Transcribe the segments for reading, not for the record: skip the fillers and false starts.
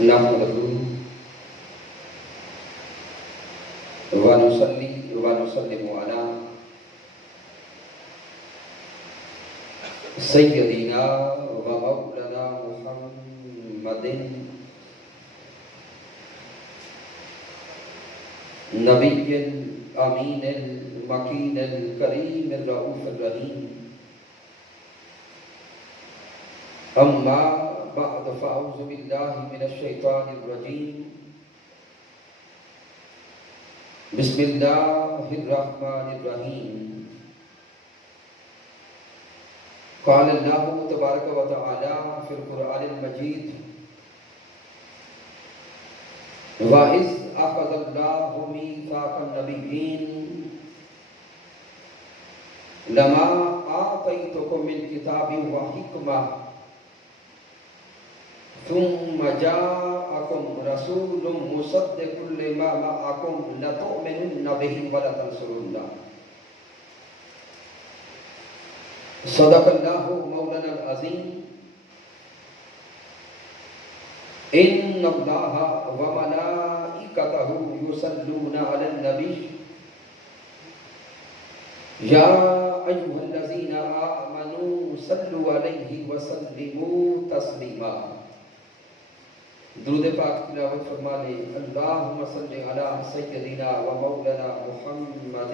نحمده ونصلي ونسلم على سيدنا ومولانا محمد نبي الأمين المكين الكريم الرؤوف الرحيم. أما بعد فأعوذ بالله من الشيطان الرجيم. بسم الله الرحمن الرحيم. قال الله تبارك وتعالى في القرآن المجيد: وَإِذْ أَخَذَ اللَّهُ مِيثَاقَ النَّبِيِّينَ لَمَا آتَيْتُكُم مِّن كِتَابٍ وَحِكْمَةٍ ثم جاءكم رسول مصدق لما معكم لتؤمنن به ولتنصرنه. صدق الله مولانا العظيم. إن الله وملائكته يصلون على النبي يا أيها الذين آمنوا صلوا عليه وسلموا تسليما. درود پاک تلاوت فرما لیں. اللہم صلی علی سیدنا و مولانا محمد.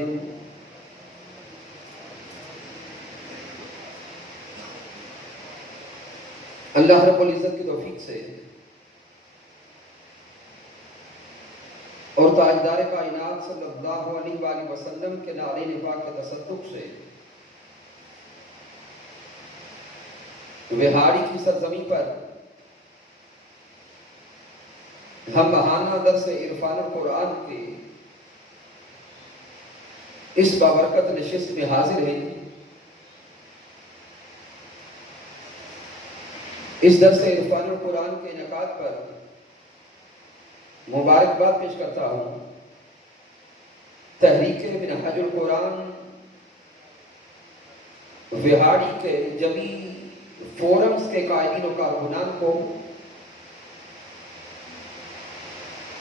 اللہ رب العزت کی توفیق سے اور تاجدار کائنات صلی اللہ علیہ وآلہ وسلم کے نارین پاک کے تصدق سے وہاڑی کی سرزمین پر ہم ماہانہ درس عرفان القرآن کے اس بابرکت نشست میں حاضر ہیں. اس درس عرفان القرآن کے انعقاد پر مبارکباد پیش کرتا ہوں تحریک منہاج القرآن وہاڑی کے جمی فورمز کے قائدین و کارکنان کو،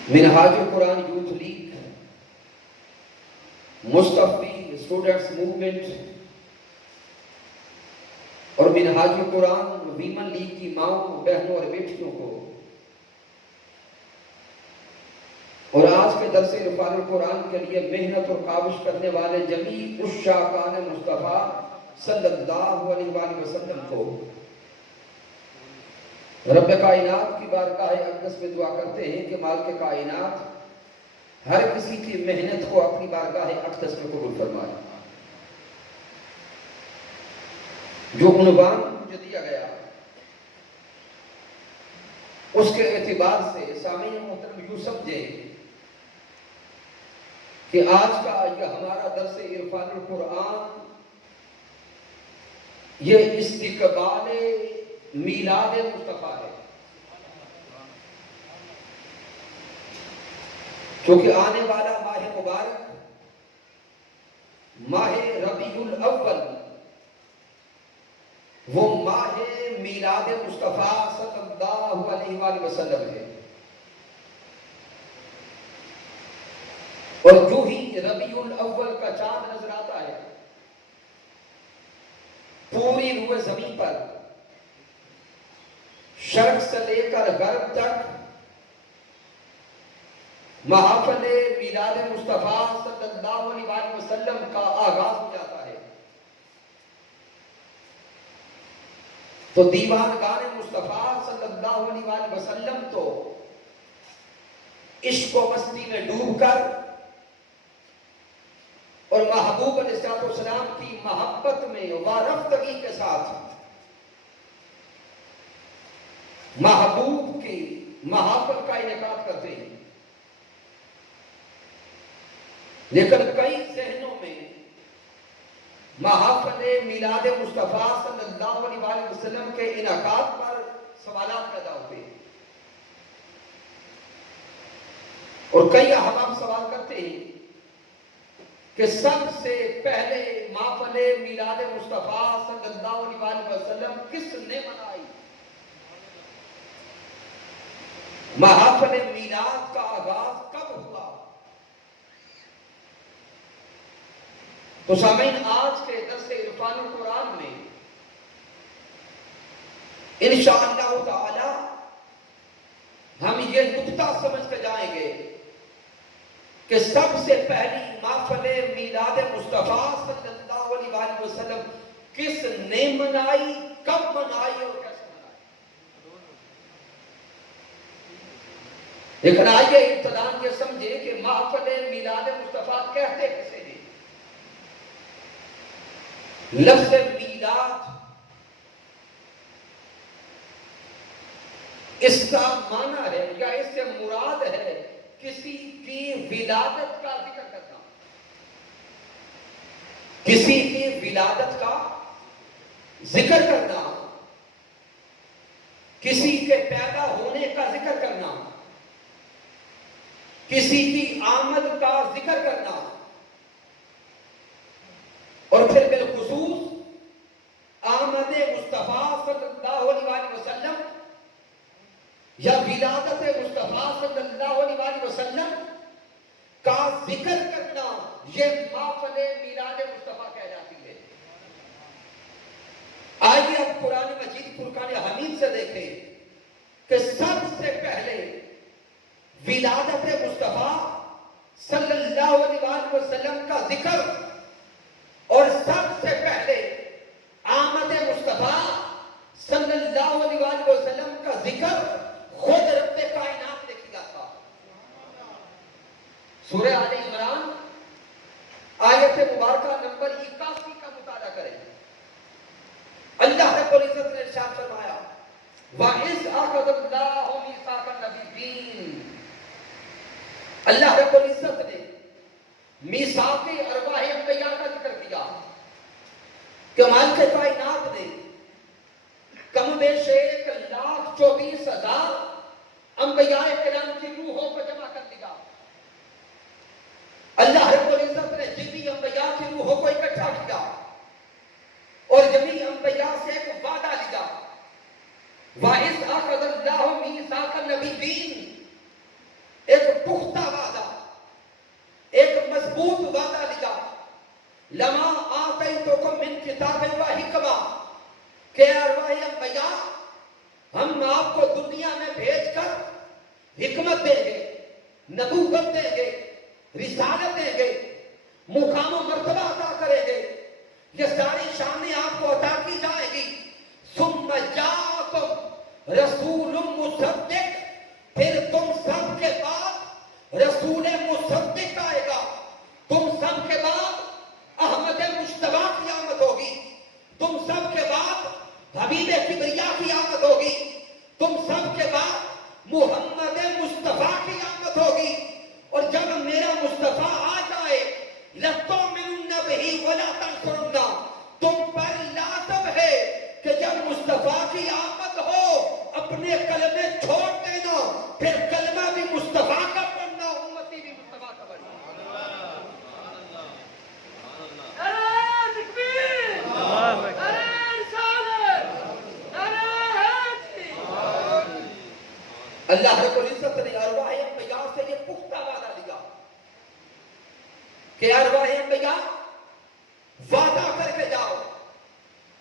منہاج القرآن یوتھ لیگ، مصطفی اسٹوڈنٹس موومنٹ اور منہاج القرآن ویمن لیگ کی ماؤں، بہنوں اور بیٹیوں کو، اور آج کے درس عرفان القرآن کے لیے محنت اور کاوش کرنے والے جمیع عشاقان مصطفیٰ صلی اللہ علیہ وآلہ وسلم کو رب کائنات کی بارگاہ اقدس میں دعا کرتے ہیں کہ مالک کائنات ہر کسی کی محنت کو اپنی بارگاہ اقدس میں قبول فرمائے. جو عنوان مجھے دیا گیا اس کے اعتبار سے سامعین محترم یوں سمجھے کہ آج کا یہ ہمارا درس عرفان القرآن یہ استقبال میلاد مصطفیٰ ہے، کیونکہ آنے والا ماہ مبارک ماہ ربیع الاول وہ ماہ میلاد مصطفیٰ صلی اللہ علیہ وآلہ وسلم ہے. اور جو ہی ربیع الاول کا چاند نظر آتا ہے پوری روئے زمین پر شرق سے لے کر غرب تک محافل میلاد مصطفیٰ صلی اللہ علیہ وآلہ وسلم کا آغاز ہو جاتا ہے. تو دیوانگان مصطفیٰ صلی اللہ علیہ وآلہ وسلم تو عشق و مستی میں ڈوب کر اور محبوب علیہ السلام کی محبت میں وارفتگی کے ساتھ محبوب کی محافل کا انعقاد کرتے ہیں. لیکن کئی ذہنوں میں محافل میلاد مصطفیٰ صلی اللہ علیہ وآلہ وسلم کے انعقاد پر سوالات پیدا ہوتے ہیں اور کئی احباب سوال کرتے ہیں کہ سب سے پہلے محفل میلاد مصطفیٰ صلی اللہ علیہ وآلہ وسلم کس نے منائی؟ محافل میلاد کا آغاز کب ہوا؟ تو سامعین، آج کے درس عرفان القرآن میں انشاءاللہ تعالی ہم یہ نقطہ سمجھ کر جائیں گے کہ سب سے پہلی محفل میلاد مصطفیٰ صلی اللہ علیہ وآلہ وسلم کس نے منائی، کب منائی اور کیسے منائی؟ لیکن آئیے ابتداءً یہ سمجھے کہ محفل میلاد مصطفیٰ کہتے کسے ہیں؟ لفظ میلاد اس کا معنی ہے یا اس سے مراد ہے کسی کی ولادت کا ذکر کرنا، کسی کی ولادت کا ذکر کرنا، کسی کے پیدا ہونے کا ذکر کرنا، کسی کی آمد کا ذکر کرنا، اور پھر بالخصوص آمد مصطفیٰ صلی اللہ علیہ وسلم یا ولادت مصطفیٰ صلی اللہ علیہ وسلم کا ذکر کرنا، یہ محفل میلاد مصطفیٰ کہلاتی ہے۔ آئیے اب قرآن مجید فرقان حمید سے دیکھیں کہ سب سے پہلے ولادت مصطفیٰ صلی اللہ علیہ وسلم کا ذکر اور سب سے پہلے آمد مصطفیٰ صلی اللہ علیہ وسلم کا ذکر خود رب کائنات نے کیا تھا۔ سورہ آل عمران آیت مبارکہ نمبر 81 کا مطالعہ کریں۔ اللہ رب العزت نے ارشاد فرمایا وَإِذْ أَخَذَ اللَّهُ مِيثَاقَ النَّبِيِّينَ، اللہ رب العزت نے میثاق ارواح انبیاء کا ذکر کیا کہ مالک کائنات نے کم بیش 1,24,000 انبیاء کرام کی روحوں کو جمع کر دیا۔ اللہ رب العزت نے جمی انبیاء کی روحوں کو اکٹھا کیا اور جمی انبیاء سے ایک وعدہ لیا۔ وَإِذْ أَخَذَ اللَّهُ مِيثَاقَ النَّبِيِّينَ، ایک پختہ وعدہ، ایک مضبوط وعدہ لیا۔ لَمَا آتَيْتُكُم مِّن كِتَابٍ وَحِکْمَةٍ، کہ ارواح انبیاء ہم آپ کو دنیا میں بھیج کر حکمت دیں گے، نبوت دیں گے، رسالت دیں گے، مقام و مرتبہ عطا کریں گے، یہ ساری شانیں آپ کو عطا کی جائے گی۔ ثم جاءکم رسول مصدق، پھر تم سب کے بعد رسول مصدق آئے گا، تم سب کے بعد احمد مجتبیٰ کی آمد ہوگی، تم سب کے بعد حبیب کبریا کی آمد ہوگی، تم سب کے بعد محمد مصطفیٰ کی آمد ہوگی۔ اور جب میرا مصطفیٰ آ جائے لَتُؤْمِنُنَّ بِهِ وَلَا تَنصُرُنَّهُ، تم پر لازم ہے کہ جب مصطفیٰ کی آمد ہو اپنے کلمے چھوڑ دینا، پھر کلمہ بھی مصطفیٰ کا پڑھنا، امتی بھی مصطفیٰ کا پڑھنا۔ اللہ رب العزت نے ارواح انبیاء سے یہ پختہ وعدہ دیا کہ ارواح انبیاء وعدہ کر کے جاؤ،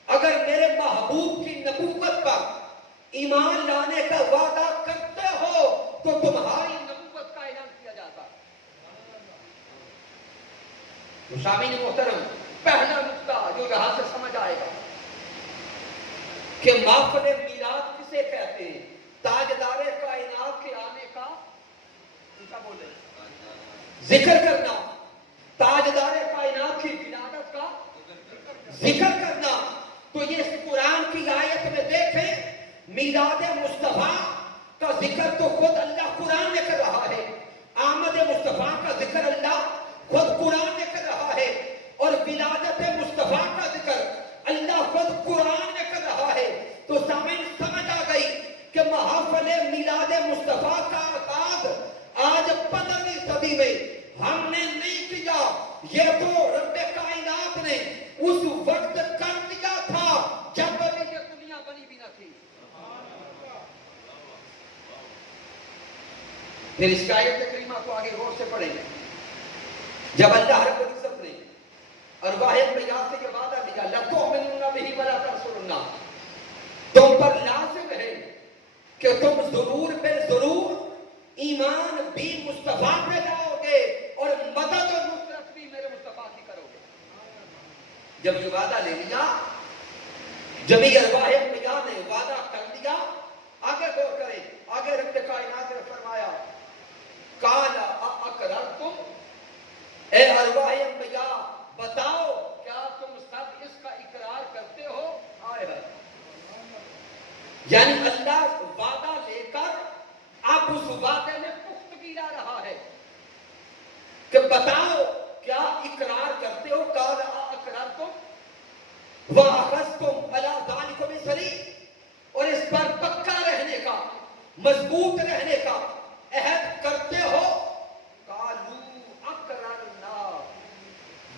اگر میرے محبوب کی نبوت پر ایمان لانے کا وعدہ کرتے ہو تو تمہاری نبوت کا اعلان کیا جاتا۔ سامعین محترم، پہلا نقطہ جو یہاں سے سمجھ آئے گا کہ محفل میلاد کسے کہتے ہیں؟ تاجدار کائنات کے آنے کا ذکر کرنا، تاجدار کائنات کی ولادت کا ذکر کرنا۔ تو یہ اس قرآن کی آیت میں دیکھیں، میلاد مصطفیٰ کا ذکر تو خود اللہ قرآن میں کر رہا ہے، آمد مصطفیٰ کا ذکر اللہ خود قرآن میں کر رہا ہے، اور ولادت مصطفیٰ کا ذکر اللہ خود قرآن میں کر رہا ہے۔ تو سامعین سمجھ آ گئی کہ محافل میلاد مصطفیٰ کا آغاز آج 15ویں صدی میں ہم نے نہیں کیا، یہ تو رب کائنات نے اس وقت کر دیا تھا جب ابھی یہ دنیا بنی بھی نہ تھی۔ پھر اس آیت کریمہ کو آگے غور سے پڑھیں گے. جب اللہ رب العزت نے ارواح انبیاء سے یہ وعدہ لیا لَتُؤْمِنُنَّ بِهِ وَلَا تَنصُرُنَّهُ، تم پر لازم ہے کہ تم ضرور بے ضرور ایمان بھی مصطفیٰ پہ لاؤ گے اور مدد اور نصرت بھی میرے مصطفیٰ کی کرو گے. جب یہ وعدہ لے لیا، جمیع ارواح انبیاء نے وعدہ کر لیا. آگے غور کریں، آگے رب کائنات نے فرمایا قَالَ أَأَقْرَرْتُمْ، اے ارواح انبیاء بتاؤ کیا تم سب اس کا اقرار کرتے ہو؟ آئے ہے یعنی اللہ وعدہ لے کر اب اس وعدے میں پختگی لا رہا ہے کہ بتاؤ کیا اقرار کرتے ہو؟ قال اقررتم واخذتم علی ذلکم اصری، اور اس پر پکا رہنے کا، مضبوط رہنے کا عہد کرتے ہو؟ قالوا اقررنا،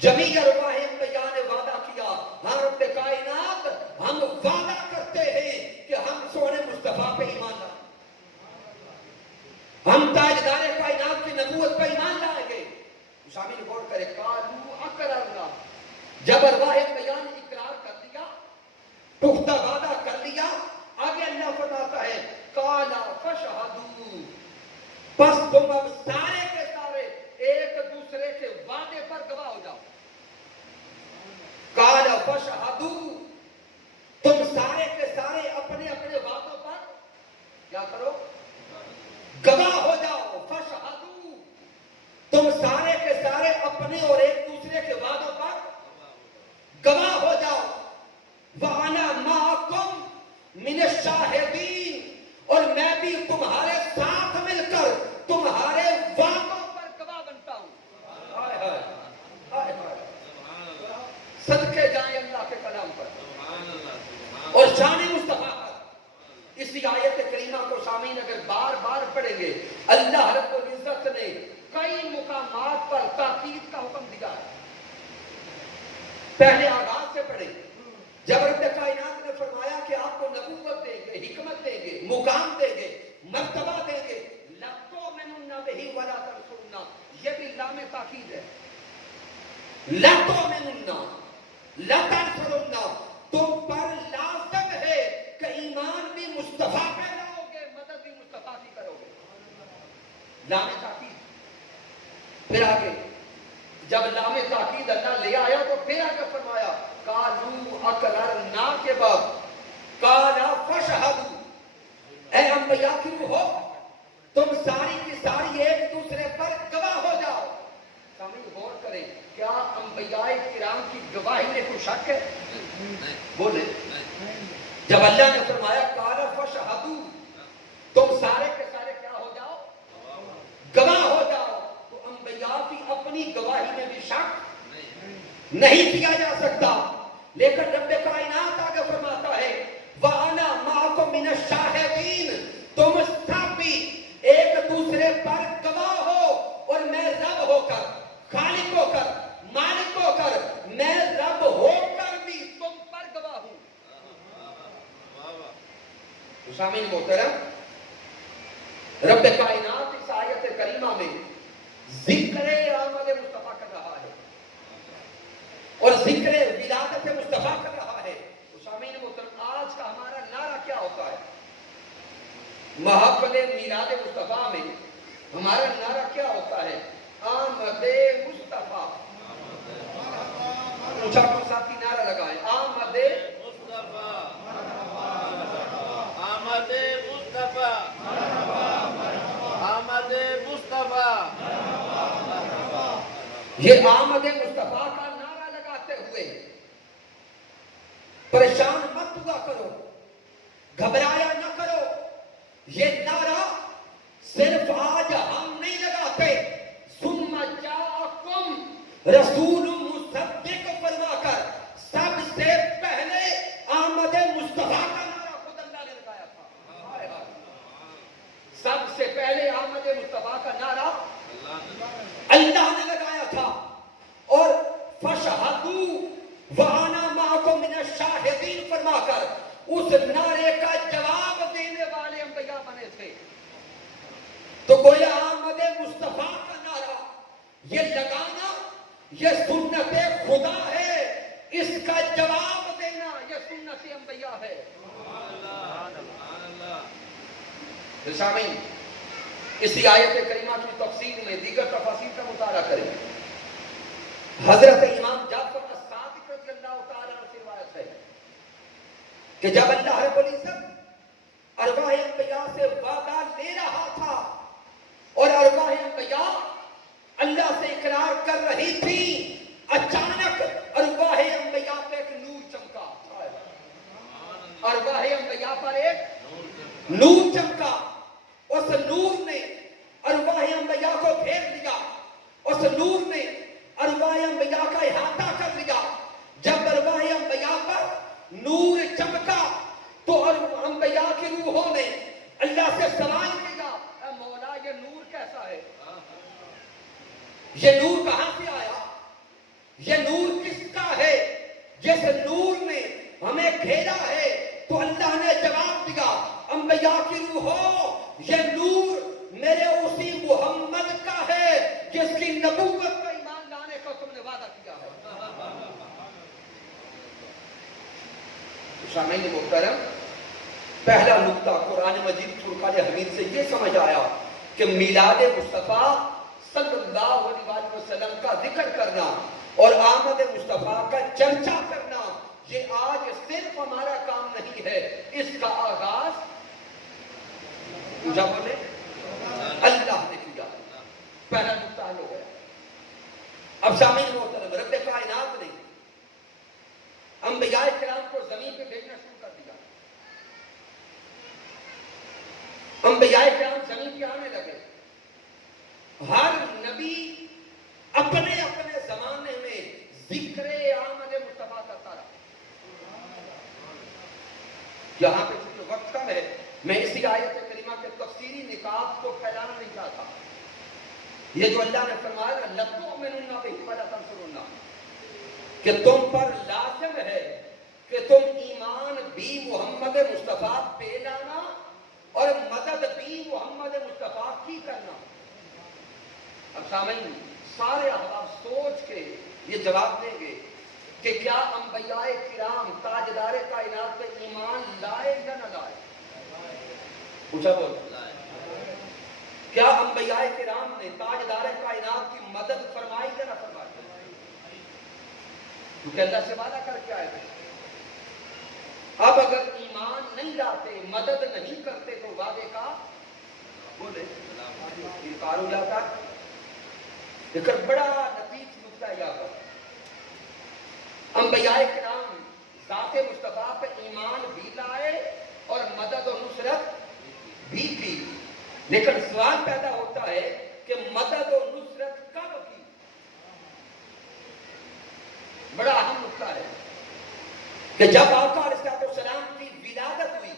جمیع ارواح انبیاء نے وعدہ کیا ہاں رب کائنات ہم وعدہ کرتے ہیں کہ ہم سونے مصطفیٰ پہ ایمان لائیں، ہم تاجدار کائنات کی نبوت پہ ایمان لائیں گے. شامل غور کرے قالوا اقررنا، جب ارواح انبیاء نے اقرار کر لیا، پختہ وعدہ کر لیا، آگے اللہ فرماتا ہے قال فاشهدوا، پس تم اب سارے کے سارے ایک دوسرے کے وعدے پر گواہ ہو جاؤ. قال فاشهدوا، تم سارے کے سارے اپنے اپنے وعدوں پر کیا کرو؟ گواہ ہو جاؤ. فاشهدوا، تم سارے کے سارے اپنے اور ایک دوسرے کے وعدوں پر گواہ ہو جاؤ. وَأَنَا مَعَكُمْ مِنَ الشَّاهِدِينَ، اور میں بھی تمہارے ساتھ مل کر تمہارے وعدوں پر گواہ بنتا ہوں. ہائے ہائے ہائے ہائے، صدقے جائیں اللہ کے کلام پر اور شان مصطفیٰ پر. اسی آیت کریمہ کو سامعین اگر بار بار پڑھیں گے، اللہ رب العزت نے کئی مقامات پر تاکید کا حکم دیا ہے. پہلے آغاز سے پڑھیں، جب رب کائنات نے فرمایا کہ آپ کو نبوت دیں گے، حکمت دیں گے، مقام دیں گے، مرتبہ دیں گے، لَتُؤْمِنُنَّ بِهِ وَلَا تَنصُرُنَّهُ، یہ بھی لام تاکید ہے. لَتُؤْمِنُنَّ لَتَنصُرُنَّهُ، تم پر لازم ہے کہ ایمان بھی مصطفیٰ پہ لاؤ گے، مدد بھی مصطفیٰ کی کرو گے. لام تاکید. پھر آگے جب لام تاکید اللہ لے آیا تو پھر آگے فرمایا قالوا اقررنا کے بعد قال فاشهدوا، اے انبیاء کی روحو تم ساری کی ساری ایک دوسرے پر گواہ ہو جاؤ. سامنے غور کریں، کیا انبیاء کرام کی گواہی میں کوئی شک ہے؟ بولے. جب اللہ نے فرمایا قال فاشهدوا، تم سارے کے سارے کیا ہو جاؤ؟ گواہ ہو جاؤ، تو انبیاء کی اپنی گواہی میں بھی شک نہیں کیا جا سکتا. لیکن رب کائنات آگے فرماتا ہے وَأَنَا مَعَكُمْ مِنَ الشَّاهِدِينَ، تم سب بھی ایک دوسرے پر گواہ ہو اور میں رب ہو کر، خالق ہو کر، مالک ہو کر، میں رب ہو کر بھی تم پر گواہ ہوں. سامعین محترم، رب کائنات اس آیت کریمہ میں ذکر آمد مصطفیٰ کر رہا ہے اور ذکر ولادت مصطفیٰ کر رہا ہے. سامعین محترم، آج کا ہمارا نعرہ کیا ہوتا ہے؟ محفل میلاد مصطفیٰ میں ہمارا نعرہ کیا ہوتا ہے؟ آمد مصطفیٰ. اونچا کون ساتھی نعرہ لگائیں، آمد مصطفیٰ، آمد مصطفیٰ، آمد مصطفیٰ. یہ آمد مصطفیٰ کا نعرہ لگاتے ہوئے پریشان مت ہوا کرو، گھبرایا نہ کرو. یہ نعرہ صرف آج ہم نہیں لگاتے، ثم جاءکم رسول مصدق فرما کر سب سے پہلے آمد مصطفیٰ کا نعرہ خود اللہ نے لگایا تھا. سب سے پہلے آمد مصطفیٰ کا نعرہ اللہ نے لگایا تھا. اور فاشهدوا وَأَنَا مَعَكُمْ مِنَ الشَّاهِدِينَ فرما کر اس نعرے کا جواب دینے والے انبیاء بنے تھے. تو گویا آمد مصطفیٰ کا نعرہ یہ لگانا یہ سنت خدا ہے، اس کا جواب دینا یہ سنت انبیاء ہے۔ سامعین، اسی آیت کریمہ کی تفسیر میں دیگر تفاسیر کا مطالعہ کریں۔ حضرت امام جعفر الصادق رضی اللہ تعالیٰ عنہ سے روایت ہے کہ جب اللہ رب العزت ارواح انبیاء سے وعدہ لے رہا تھا اور ارواح انبیاء اللہ سے اقرار کر رہی تھی، اچانک ارواح انبیاء پہ ایک نور چمکا۔ ارواح انبیاء پر ایک نور چمکا، اس نور نے ارواح انبیاء کو گھیر لیا، اس نور نے ارواح انبیاء کا احاطہ کر لیا۔ جب ارواح انبیاء پر نور چمکا تو انبیاء کی روحوں نے اللہ سے سوال کیا، اے مولا یہ نور کیسا ہے؟ یہ نور کہاں سے آیا؟ یہ نور کس کا ہے جس نور نے ہمیں گھیرا ہے؟ تو اللہ نے جواب دیا، انبیاء کی روحوں یہ نور میرے اسی محمد کا ہے جس کی نبوت پر ایمان لانے کا تم نے وعدہ کیا ہے۔ سامعین محترم، پہلا نقطہ قرآن مجید فرقان حمید سے یہ سمجھ آیا کہ میلاد مصطفیٰ صلی اللہ علیہ وسلم کا ذکر کرنا اور آمد مصطفیٰ کا چرچا کرنا یہ آج صرف ہمارا کام نہیں ہے، اس کا آغاز پوجا بولے اللہ نے کیا۔ پہلا نقطہ حل ہو گیا۔ اب سامعین محترم، رب کائنات نے انبیاء کرام کو زمین پہ بھیجنا شروع کر دیا۔ انبیاء کرام زمین پہ آنے لگے۔ ہر نبی اپنے اپنے زمانے میں ذکر آمد مصطفیٰ کرتا رہا۔ یہاں پہ چونکہ وقت کم ہے، میں اسی آیت کریمہ کے تفسیری نکات کو پھیلانا نہیں چاہتا۔ یہ جو اللہ نے فرمایا لَتُؤْمِنُنَّ بِهِ وَلَتَنْصُرُنَّهُ، کہ تم پر لازم ہے کہ تم ایمان بھی محمد مصطفیٰ پہ لانا اور مدد بھی محمد مصطفیٰ کی کرنا۔ اب سامعین، سارے احباب سوچ کے یہ جواب دیں گے کہ کیا انبیاء کرام تاجدار کائنات پہ ایمان لائے یا نہ لائے؟ پوچھا بول، کیا انبیاء کرام نے تاجدار کائنات کی مدد فرمائی یا نہ فرمائی؟ کیونکہ اللہ سے وعدہ کر کے آئے تھے۔ اب اگر ایمان نہیں لاتے، مدد نہیں کرتے تو وعدے کا بولے انکار ہو جاتا ہے۔ لیکن بڑا لطیف نکتہ ہے یہاں پر، انبیاء کرام ذات مصطفیٰ پہ ایمان بھی لائے اور مدد و نصرت بھی کی، لیکن سوال پیدا ہوتا ہے کہ مدد و نصرت کب کی؟ بڑا اہم نکتہ ہے کہ جب آقا علیہ السلام کی ولادت ہوئی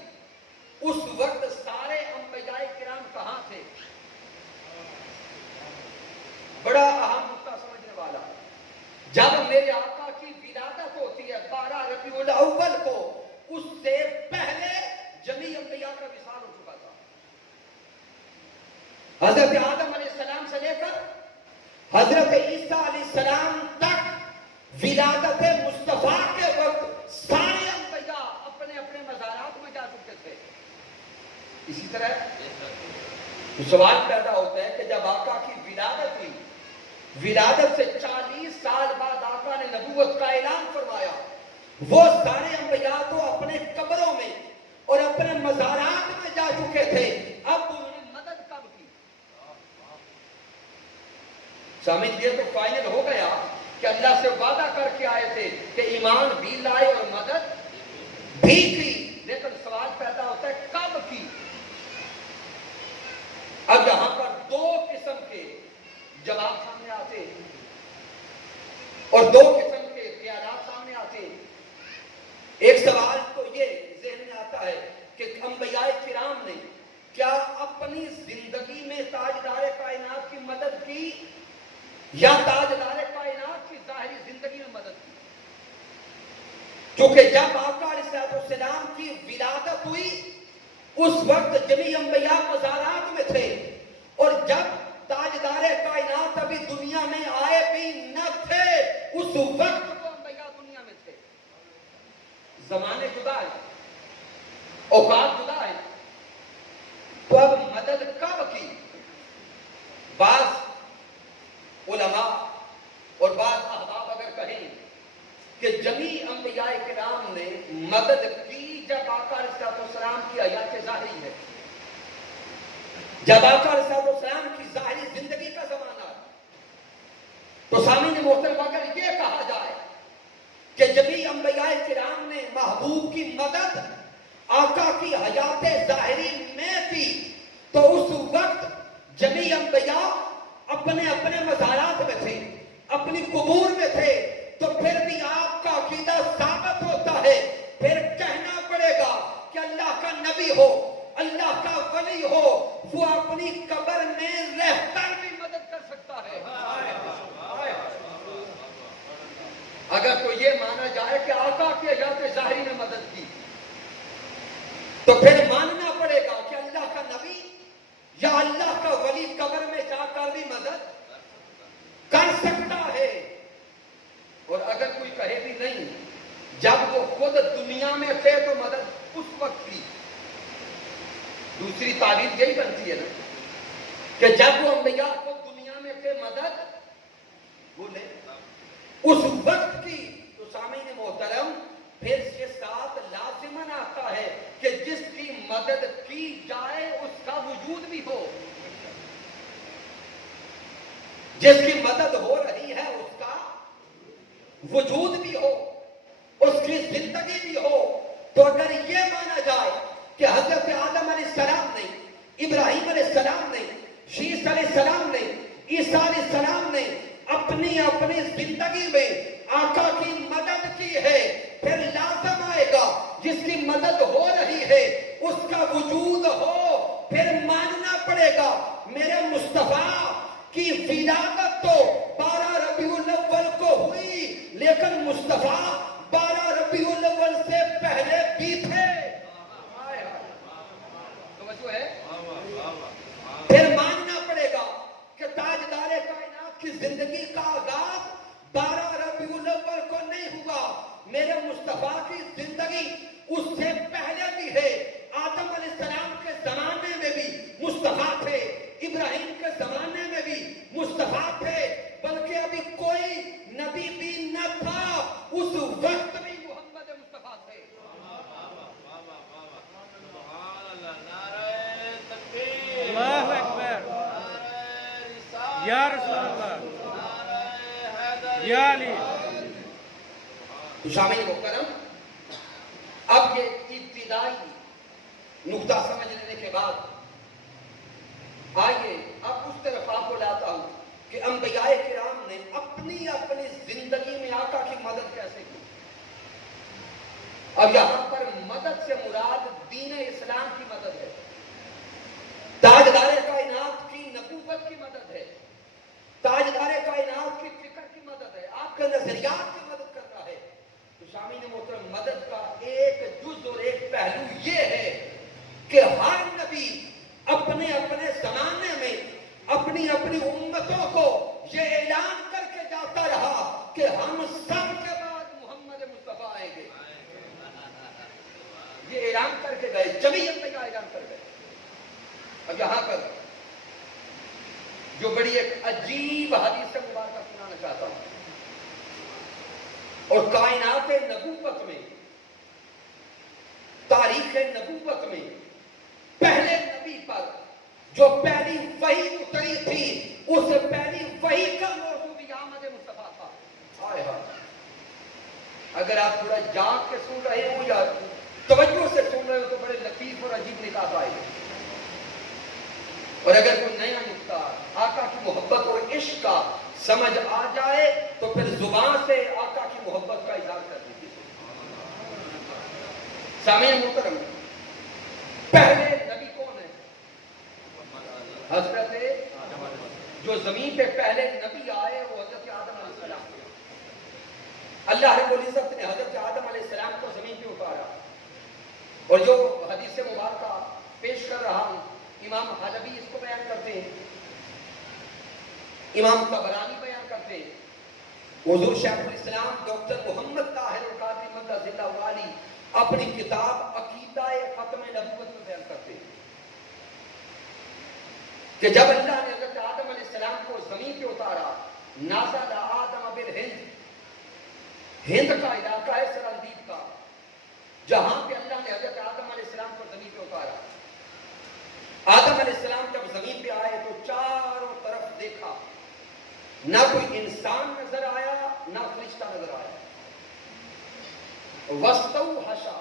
اس وقت سارے انبیاء کرام کہاں تھے؟ بڑا اہم نکتہ سمجھنے والا، جب میرے آقا کی ولادت ہوتی ہے 12 ربیع الاول کو، اس سے پہلے جمیع انبیاء کا وصال ہو چکا تھا۔ حضرت آدم علیہ السلام سے لے کر حضرت عیسیٰ علیہ السلام تک ولادت مصطفیٰ کے وقت سارے انبیاء اپنے اپنے مزارات میں جا چکے تھے۔ اسی طرح سوال پیدا ہوتا ہے کہ جب آقا کی ولادت ہوئی، ولادت سے 40 سال بعد آقا نے نبوت کا اعلان فرمایا، وہ سارے انبیاء تو اپنے قبروں میں اور اپنے مزارات میں جا چکے تھے، اب انہوں نے مدد کب کی؟ سامعین، یہ تو فائنل ہو گیا کہ اللہ سے وعدہ کر کے آئے تھے کہ ایمان بھی لائے اور مدد بھی کی، لیکن سوال پیدا ہوتا ہے کب کی؟ اب یہاں پر دو قسم کے جواب سامنے آتے ہیں اور دو قسم کے خیالات سامنے آتے ہیں۔ ایک سوال تو یہ ذہن میں آتا ہے کہ انبیاء کرام نے کیا اپنی زندگی میں تاجدار کائنات کی مدد کی یا تاجدار کائنات کی ظاہری زندگی میں مدد کی؟ کیونکہ جب آقا علیہ السلام کی ولادت ہوئی اس وقت جمیع انبیاء مزارات میں تھے جب آقا علیہ السلام کی ظاہری زندگی کا زمانہ تو سامعین محترم اگر یہ کہا جائے کہ جبھی انبیاء کرام نے محبوب کی مدد آقا کی حیات ظاہری میں تھی تو اس وقت جبھی انبیاء اپنے اپنے مزارات میں تھے، اپنی قبور میں تھے، تو پھر بھی آپ کا عقیدہ ثابت ہوتا ہے، پھر کہنا پڑے گا کہ اللہ کا نبی ہو، اللہ کا ولی ہو، وہ اپنی قبر میں رہ کر بھی مدد کر سکتا ہے۔ اگر تو یہ مانا جائے کہ آقا کی حیات ظاہری میں مدد کی تو پھر ماننا پڑے گا کہ اللہ کا نبی یا اللہ کا ولی قبر میں جا کر بھی مدد کر سکتا ہے۔ اور اگر کوئی کہے بھی نہیں، جب وہ خود دنیا میں تھے تو مدد اس وقت کی، دوسری تعبیر یہی بنتی ہے نا کہ جب وہ انبیاء خود دنیا میں تھے مدد بولے اس وقت کی، تو سامعین محترم پھر یہ ساتھ لازماً آتا ہے کہ جس کی مدد کی جائے اس کا وجود بھی ہو، جس کی مدد ہو رہی ہے اس کا وجود بھی ہو، اس کی زندگی بھی ہو۔ تو اگر یہ مانا جائے کہ حضرت آدم علیہ السلام نے، ابراہیم علیہ السلام نے، شیس علیہ السلام نے، عیسیٰ علیہ السلام نے اپنی زندگی میں آقا کی مدد کی ہے، پھر لازم آئے گا جس کی مدد ہو رہی ہے اس کا وجود ہو، پھر ماننا پڑے گا میرے مصطفیٰ کی ولادت تو 12 ربیع الاول کو ہوئی، لیکن مصطفیٰ 12 ربیع الاول سے پہلے بھی تھے۔ توجہ ہے؟ پھر ماننا پڑے گا کہ تاجدار کائنات کی زندگی کا آغاز 12 ربیع الاول کو نہیں ہوا، میرے مصطفیٰ کی زندگی اس سے پہلے بھی ہے۔ آدم علیہ السلام کے زمانے میں بھی مصطفیٰ تھے، ابراہیم کے زمانے میں بھی مصطفیٰ تھے، بلکہ ابھی کوئی نبی بھی نہ تھا، اس وقت بھی محمد مصطفیٰ تھے۔ اللہ اکبر، یا رسول اللہ، یا علی۔ شامل محترم، اب یہ ابتدائی نقطہ سمجھ لینے کے بعد آئیے اب اس طرف آپ کو لاتا ہوں کہ انبیاء کرام نے اپنی زندگی میں آقا کی مدد کیسے کی۔ اب یہاں پر مدد سے مراد دین اسلام کی مدد ہے، تاجدار کائنات کی نبوت کی مدد ہے، تاجدار کائنات کی فکر کی مدد ہے، آپ کے نظریات کی مدد کر رہا ہے۔ تو سامعین محترم، مدد کا ایک جز اور ایک پہلو یہ ہے کہ ہر نبی اپنے زمانے میں اپنی امتوں کو یہ اعلان کر کے جاتا رہا کہ ہم سب کے بعد محمد مصطفیٰ آئیں گے۔ یہ اعلان کر کے گئے، جبھی انبیاء اعلان کر گئے۔ اب یہاں پر جو بڑی ایک عجیب حدیث مبارکہ سنانا چاہتا ہوں، اور کائنات نبوت میں، تاریخ نبوت میں پہلے نبی پر جو پہلی وحی اتری تھی، اس پہلی وحی کا موضوع بھی آمد مصطفیٰ تھا۔ آئے ہاں، اگر آپ تھوڑا جاگ کے سن رہے ہو یا توجہ سے سن رہے ہو تو بڑے لطیف اور عجیب نکات آئے گے۔ اور اگر کوئی نیا نکتہ آقا کی محبت اور عشق کا سمجھ آ جائے تو پھر زبان سے آقا کی محبت کا اظہار کر دیجیے۔ سامعین محترم، پہلے نبی کون ہے؟ حضرت جو زمین پہ پہلے نبی آئے وہ حضرت آدم علیہ السلام۔ اللہ رب العزت نے حضرت آدم علیہ السلام کو زمین پہ اتارا، اور جو حدیث مبارکہ پیش کر رہا ہوں، امام حلبی اس کو بیان کرتے ہیں، امام طبرانی بیان کرتے ہیں، حضور شیخ الاسلام ڈاکٹر محمد طاہر القادری مدد اللہ علی اپنی کتاب عقیدہ ختم نبوت میں بیان کرتے ہیں کہ جب اللہ نے حضرت آدم علیہ السلام کو زمین پہ اتارا، نازل آدم بالہند، ہند کا علاقہ ہے سرندیپ کا، جہاں پہ اللہ نے حضرت آدم علیہ السلام کو زمین پہ اتارا۔ آدم علیہ السلام جب زمین پہ آئے تو چاروں طرف دیکھا، نہ کوئی انسان نظر آیا نہ فرشتہ نظر آیا. وَاسْتَوْحَشَا،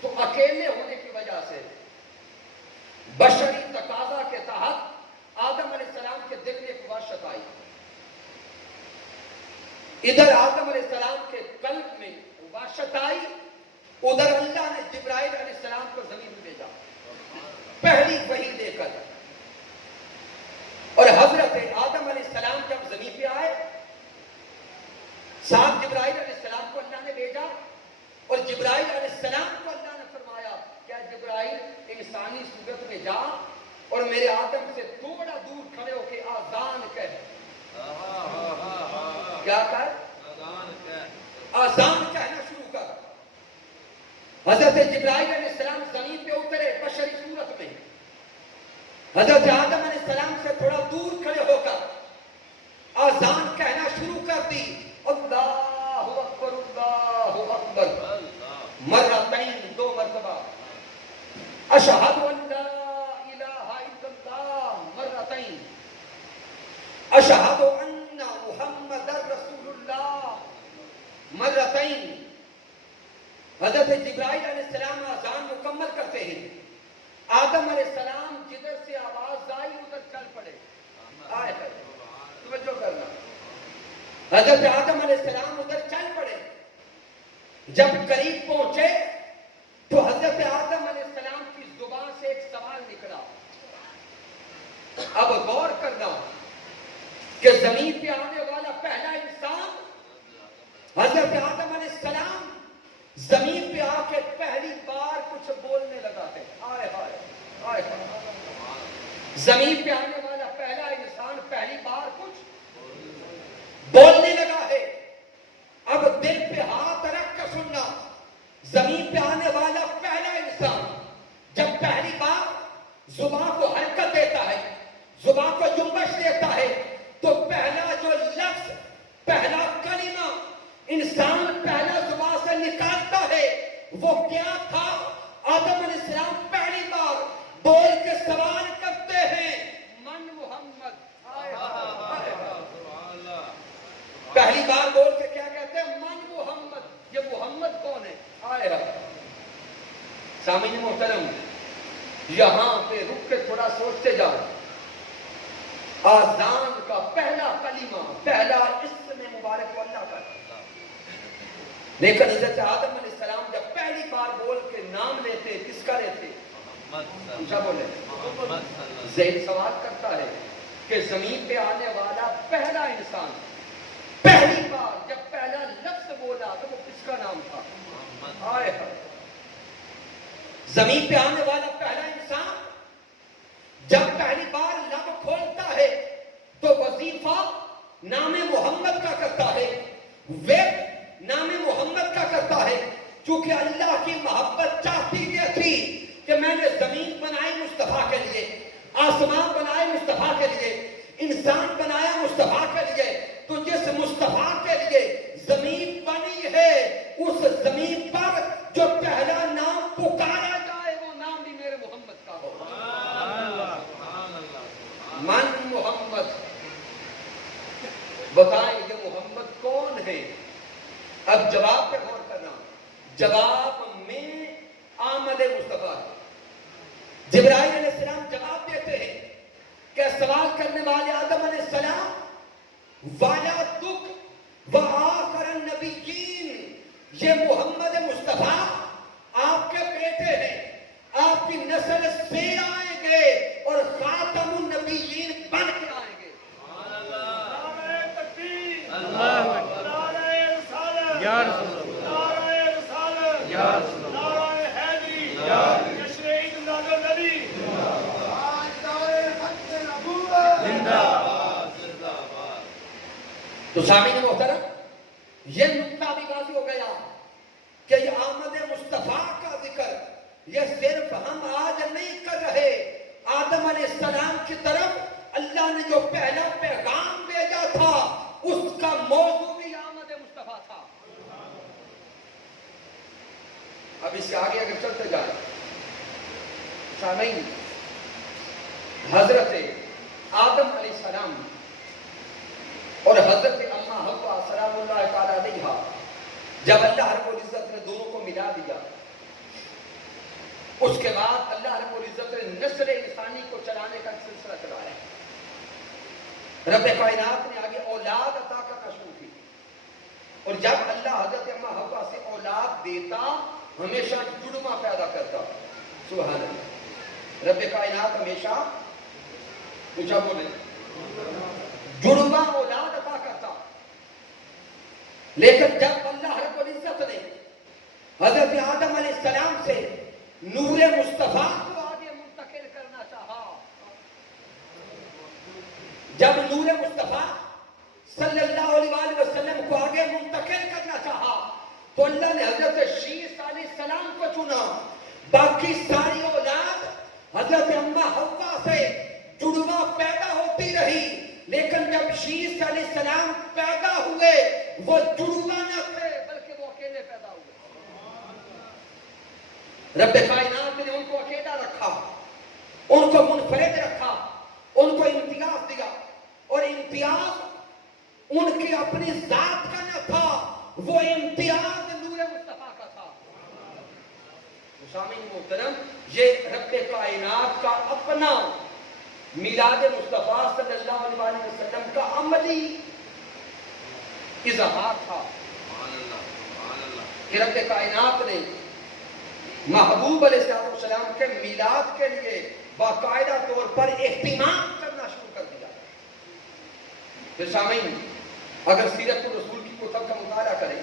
تو اکیلے ہونے کی وجہ سے بشری تقاضا کے تحت آدم علیہ السلام کے دل میں ایک وحشت آئی. ادھر آدم علیہ السلام کے قلب میں وحشت آئی، ادھر اللہ نے جبرائیل علیہ السلام کو زمین میں بھیجا پہلی وحی دے کر. اور حضرت آدم علیہ السلام جب زمین پہ آئے، ساتھ جبرائیل علیہ السلام کو اللہ نے بھیجا، اور جبرائیل علیہ السلام کو اللہ نے فرمایا کیا جبرائیل انسانی صورت میں جا اور میرے آدم سے تھوڑا دور کھڑے ہو کے آذان کہہ. کیا کر؟ آذان کہنا شروع کر. حضرت جبرائیل علیہ السلام زمین پہ اترے بشری صورت میں، حضرت آدم علیہ السلام سے تھوڑا دور کھڑے ہو کر آذان کہنا شروع کر دی. اللہ اکبر اللہ اکبر مرتين، 2 مرتبہ. اشہد ان لا الہ الا اللہ مرتين. اشہد ان محمد رسول اللہ مرتين. حضرت جبرائیل علیہ السلام اذان مکمل کرتے ہیں، آدم علیہ السلام جدھر سے آواز آئی ادھر چل پڑے. آئے توجہ کرنا، حضرت آدم علیہ السلام ادھر چل پڑے. جب قریب پہنچے تو حضرت آدم علیہ السلام کی زبان سے ایک سوال نکلا. اب غور کرنا کہ زمین پہ آنے والا پہلا انسان حضرت آدم علیہ السلام زمین پہ آ کے پہلی بار کچھ بولنے لگا ہے. آئے ہائے آئے ہائے. زمین پہ آنے والا پہلا انسان پہلی بار کچھ بولنے لگا ہے. اب دل پہ ہاتھ رکھ کر سننا، زمین پہ آنے والا پہلا انسان جب پہلی بار زبان کو حرکت دیتا ہے، زبان کو جنبش دیتا ہے، تو پہلا جو لفظ، پہلا کلمہ انسان پہلا زبان سے نکالتا ہے وہ کیا تھا؟ آدم علیہ السلام پہلی بار بول کے سوال کرتے ہیں من محمد. پہلی بار بول کے کیا کہتے ہیں؟ من محمد. یہ محمد کون ہے؟ آئے رہا. سامعین محترم، یہاں پہ رک کے تھوڑا سوچتے جاؤ. آذان کا پہلا کلمہ، پہلا اسم مبارک کو اللہ کا. لیکن حضرت آدم علیہ السلام جب پہلی بار بول کے نام لیتے کس کا لیتے؟ پوچھا بولے. ذہن سوال کرتا ہے کہ زمین پہ آنے والا پہلا انسان پہلی بار جب پہلا لفظ بولا تو وہ کس کا نام تھا؟ آئے ہائے. زمین پہ آنے والا پہلا انسان جب پہلی بار لب کھولتا ہے تو وظیفہ نام محمد کا کرتا ہے، ویب نام محمد کا کرتا ہے. چونکہ اللہ کی محبت چاہتی یہ تھی کہ میں نے زمین بنائی مصطفیٰ کے لیے، آسمان بنائے مصطفیٰ کے لیے، انسان بنایا مصطفیٰ کے لیے، تو جس مصطفیٰ کے لیے زمین بنی ہے اس زمین پر جو پہلا نام پکارا جائے وہ نام بھی میرے محمد کا ہو. من محمد. بتائیں یہ محمد کون ہے؟ اب جواب پہ غور کرنا. جواب میں آمد مصطفیٰ. جبرائیل علیہ السلام جواب دیتے ہیں کہ سوال کرنے والے آدم علیہ السلام والا دکھ و آخر النبیین، یہ محمد مصطفیٰ آپ کے بیٹے ہیں، آپ کی نسل سے آئیں گے اور خاتم النبیین بن کے آئیں گے. نعرہ تکبیر، اللہ اکبر، نعرہ رسالت، یا رسول اللہ، نعرہ رسالت، یا رسول اللہ، نعرہ حیدری، یا جشن عید میلاد النبی، زندہ باد، زندہ باد. تو سامعین محترم، یہ نقطہ بھی واضح ہو گیا کہ یہ آمد مصطفیٰ کا ذکر یہ صرف ہم آج نہیں کر رہے. آدم علیہ السلام کی طرف اللہ نے جو پہلا پیغام بھیجا تھا اس کا موضوع بھی آمد مصطفیٰ تھا. اب اس سے آگے اگر چلتے جائیں سامعین، حضرت آدم علیہ السلام اور حضرت اماں حوا سلام اللہ تعالیٰ علیہا جب اللہ رب العزت نے دونوں کو ملا دیا، اس کے بعد اللہ رب العزت نے نسل انسانی کو چلانے کا سلسلہ چلایا۔ رب کائنات نے آگے اولاد عطا کرنا شروع کی، اور جب اللہ حضرت اماں حوا سے اولاد دیتا ہمیشہ جڑواں پیدا کرتا۔ سبحان اللہ، رب کائنات ہمیشہ اونچا بولے جڑواں اولاد عطا کرتا، لیکن جب اللہ رب العزت نے حضرت آدم علیہ السلام سے نور مصطفیٰ کو آگے منتقل کرنا چاہا، جب نور مصطفیٰ صلی اللہ علیہ وسلم کو آگے منتقل کرنا چاہا تو اللہ نے حضرت شیس علیہ السلام کو چنا۔ باقی ساری اولاد حضرت اماں حوا سے جڑواں پیدا ہوتی رہی، لیکن جب شیس علیہ السلام پیدا ہوئے وہ جڑواں نہ تھے بلکہ وہ اکیلے پیدا ہوئے۔ رب کائنات نے ان کو اکیلا رکھا، ان کو منفرد رکھا، ان کو امتیاز دیا، اور امتیاز ان کی اپنی ذات کا نہ تھا، وہ امتیاز نور مصطفیٰ کا تھا۔ سامعین محترم، یہ رب کائنات کا اپنا میلاد مصطفیٰ صلی اللہ علیہ وسلم کا عملی اظہار تھا کہ رب کائنات نے محبوب علیہ السلام کے میلاد کے لیے باقاعدہ طور پر اہتمام کرنا شروع کر دیا۔ پھر سامعین، اگر سیرت الرسول کی کتب کا مطالعہ کریں،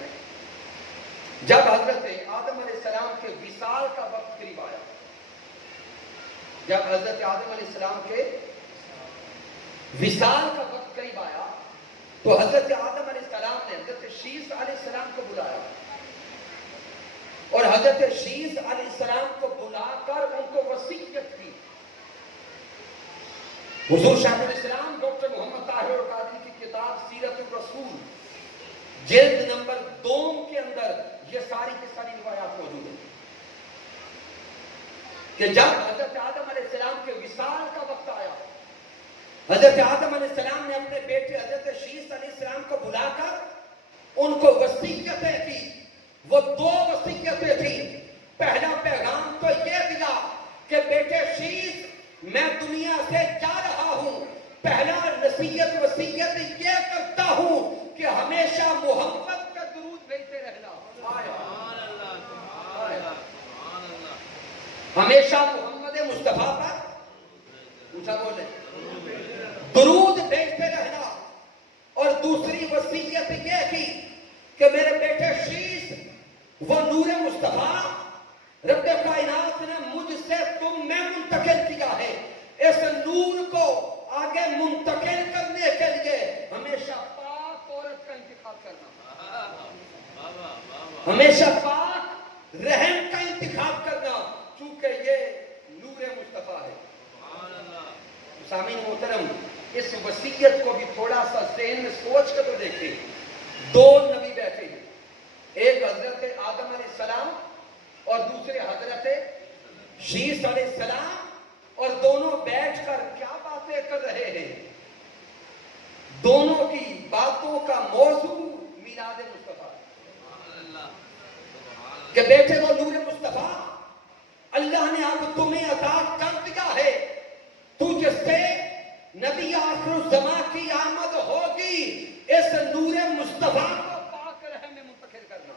جب حضرت آدم علیہ السلام کے وصال کا وقت قریب آیا، جب حضرت آدم علیہ السلام کے وصال کا وقت قریب آیا تو حضرت آدم علیہ السلام نے حضرت شیس علیہ السلام کو بلایا، اور حضرت شیس علیہ السلام کو بلا کر ان کو وصیت کی۔ حضور شیخ الاسلام ڈاکٹر محمد طاہر القادری کی کتاب سیرت الرسول جلد نمبر 2 کے اندر یہ ساری کی ساری روایات موجود ہیں کہ جب حضرت آدم علیہ السلام کے وصال کا وقت آیا، حضرت آدم علیہ السلام نے اپنے بیٹے حضرت شیس علیہ السلام کو بلا کر ان کو وصیتیں کی۔ وہ 2 وصیتیں تھیں۔ پہلا پیغام تو یہ دیا کہ بیٹے شیس، میں دنیا سے جا رہا ہوں، پہلا نصیحت وصیت یہ کرتا ہوں کہ ہمیشہ محمد کا درود بھیجتے رہنا۔ ہمیشہ محمد مصطفیٰ پر اونچا بولے درود بھیجتے رہنا۔ اور دوسری وصیت یہ کی کہ میرے بیٹے شیس، وہ نور مصطفیٰ رب کائنات نے مجھ سے تم میں منتقل کیا ہے، اس نور کو آگے منتقل کرنے کے لیے ہمیشہ پاک عورت کا انتخاب کرنا، ہمیشہ پاک رحم کا انتخاب کرنا، چونکہ یہ نور مصطفیٰ ہے۔ سامعین محترم، اس وصیت کو بھی تھوڑا سا ذہن میں سوچ کر تو دیکھیں۔ 2 نبی بیٹھے ہیں، ایک حضرت آدم علیہ السلام اور دوسرے حضرت شیس علیہ السلام، اور دونوں بیٹھ کر کیا باتیں کر رہے ہیں؟ دونوں کی باتوں کا موضوع میلاد مصطفیٰ کہ بیٹے وہ نور مصطفیٰ اللہ نے اب تمہیں عطا کر دیا ہے، تو جس سے نبی آخر الزمان کی آمد ہوگی، اس نور مصطفیٰ کو پاک رحم میں منتقل کرنا۔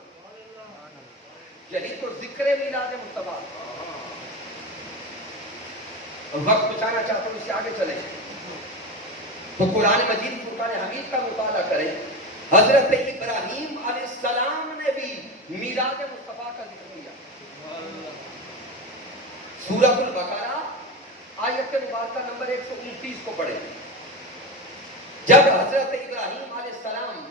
یہی تو ذکر میلاد مصطفیٰ۔ وقت بچانا چاہتا ہوں، اس سے آگے چلیں تو قرآن مجید فرقان حمید کا مطالعہ کریں۔ حضرت ابراہیم علیہ السلام نے بھی میلاد مصطفیٰ کا ذکر کیا۔ سورۃ البقرہ آیت مبارکہ نمبر 129 کو پڑھیں۔ جب حضرت ابراہیم علیہ السلام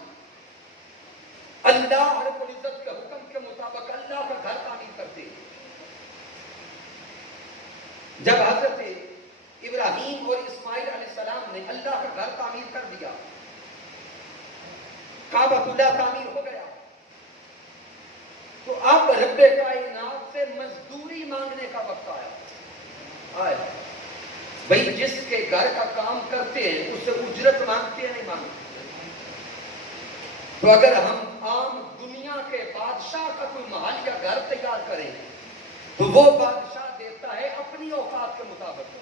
اللہ رب العزت کے حکم کے مطابق اللہ کا گھر تعمیر کرتے، جب حضرت ابراہیم اور اسماعیل علیہ السلام نے اللہ کا گھر تعمیر کر دیا، کعبۃ اللہ تعمیر ہو گیا، تو اب رب کائنات سے مزدوری مانگنے کا وقت آیا۔ بھئی جس کے گھر کا کام کرتے ہیں اس سے اجرت مانگتے ہیں نہیں مانگتے؟ تو اگر ہم عام دنیا کے بادشاہ کا کوئی محل یا گھر تیار کریں تو وہ بادشاہ دیتا ہے اپنی اوقات کے مطابق.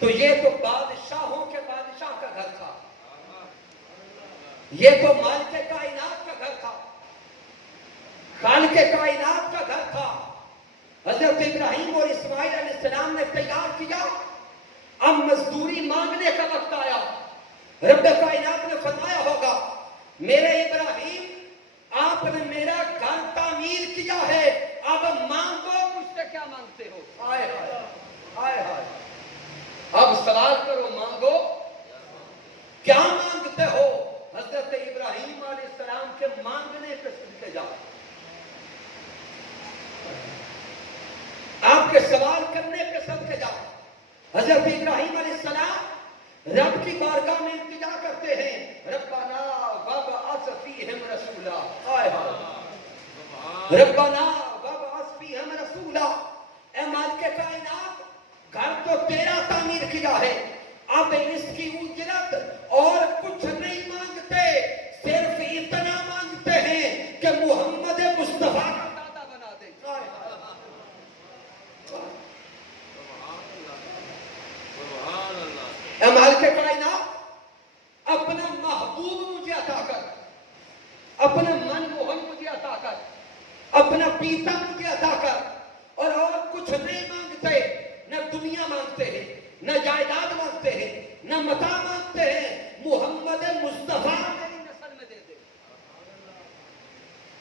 تو یہ تو بادشاہوں کے بادشاہ کا گھر تھا, یہ تو مالک کائنات کا گھر تھا, خالق کائنات کا گھر تھا. حضرت ابراہیم اور اسماعیل علیہ السلام نے تیار کیا, اب مزدوری مانگنے کا وقت آیا. رب کائنات نے فرمایا ہوگا میرے ابراہیم آپ نے میرا گھر تعمیر کیا ہے, اب مانگو مجھ سے کیا مانگتے ہو. آئے ہائے ہائے, اب سوال کرو مانگو کیا مانگتے ہو. حضرت ابراہیم علیہ السلام کے مانگنے پہ صدقے جاؤ, آپ کے سوال کرنے پہ صدقے جاؤ. حضرت ابراہیم علیہ السلام رب کی بارگاہ میں التجا کرتے ہیں, ربنا وابعث فیہم رسولا. آئے ہائے, ربنا وابعث فیہم رسولا. اے مالک کائنات, گھر تو تیرا تعمیر کیا ہے, اب اس کی اجرت اور کچھ نہیں مانگتے, صرف اتنا مانگتے ہیں کہ محمد مصطفیٰ کا دادا بنا دے. اے مالک کائنات, اپنا محبوب مجھے عطا کر, اپنا من موہن مجھے عطا کر, اپنا پیتا مجھے عطا کر. اور کچھ نہیں مانگتے, نہ دنیا مانگتے ہیں, نہ جائیداد مانگتے ہیں, نہ متاع مانگتے ہیں, محمد مصطفیٰ میری نسل میں دے دے.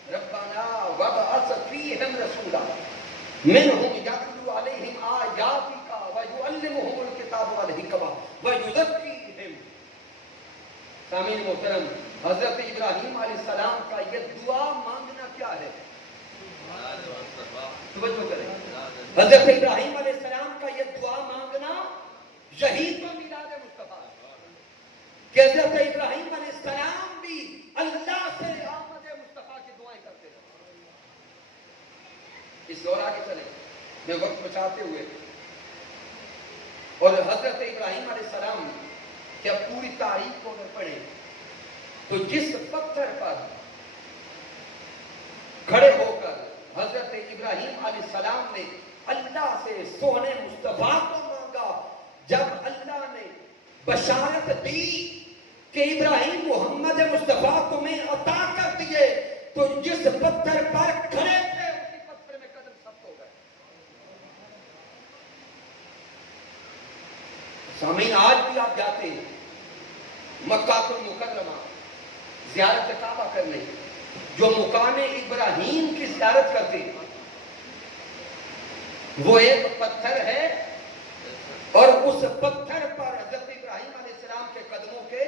ربنا وابعث فیہم رسولا منہم یتلو علیہم آیاتک ویعلمہم الکتاب والحکمہ ویزکیہم. سامعین محترم, حضرت ابراہیم علیہ السلام کا یہ دعا مانگنا کیا ہے؟ توجہ کریں, حضرت ابراہیم علیہ السلام کا یہ دعا مانگنا شہید و میلاد مصطفیٰ. کہ حضرت ابراہیم علیہ السلام بھی اللہ سے آمد مصطفیٰ کی دعائیں کرتے ہیں. اس دور آگے چلیں میں وقت بچاتے ہوئے, اور حضرت ابراہیم علیہ السلام کی اب پوری تاریخ کو اگر پڑھیں تو جس پتھر پر کھڑے ہو کر حضرت ابراہیم علیہ السلام نے اللہ سے سونے مصطفیٰ کو مانگا, جب اللہ نے بشارت دی کہ ابراہیم محمد مصطفیٰ تمہیں عطا کر دیے, تو جس پتھر پر کھڑے تھے اسی پتھر میں قدم سخت ہو گئے. سامعین, آج بھی آپ جاتے ہیں مکہ المکرمہ زیارت کعبہ کرنے, جو مقام ابراہیم کی زیارت کرتے وہ ایک پتھر ہے, اور اس پتھر پر حضرت ابراہیم علیہ السلام کے قدموں کے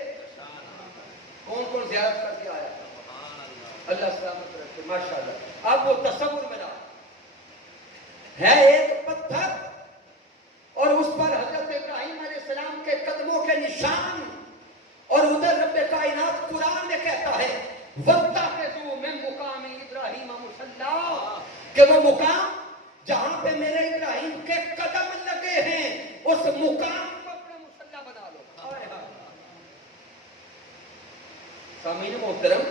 کون کون زیارت کر کے آیا. اللہ سلامت رکھے, ماشاءاللہ. اب وہ تصور میں ہے ایک پتھر, اور اس پر حضرت ابراہیم علیہ السلام کے قدموں کے نشان, اور ادھر رب کائنات قرآن میں کہتا ہے وَاتَّخِذُوا مِن مُقَامِ إِبْرَاهِيمَ مُصَلًّى, کہ وہ مقام جہاں پہ میرے ابراہیم کے قدم لگے ہیں اس مقام کو اپنا مصلی بنا لو. سامعین محترم,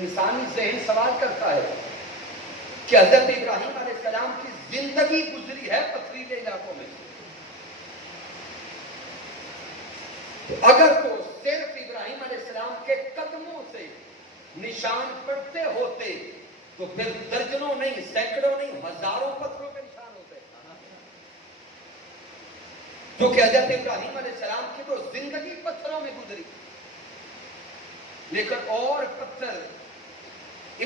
انسانی ذہن سوال کرتا ہے کہ حضرت ابراہیم علیہ السلام کی زندگی گزری ہے پتھریلے علاقوں میں, اگر تو صرف ابراہیم علیہ السلام کے قدموں سے نشان پڑتے ہوتے تو پھر درجنوں نہیں, سینکڑوں نہیں, ہزاروں پتھروں کے نشان ہوتے. کیونکہ حضرت ابراہیم علیہ السلام کی تو زندگی پتھروں میں گزری, لیکن اور پتھر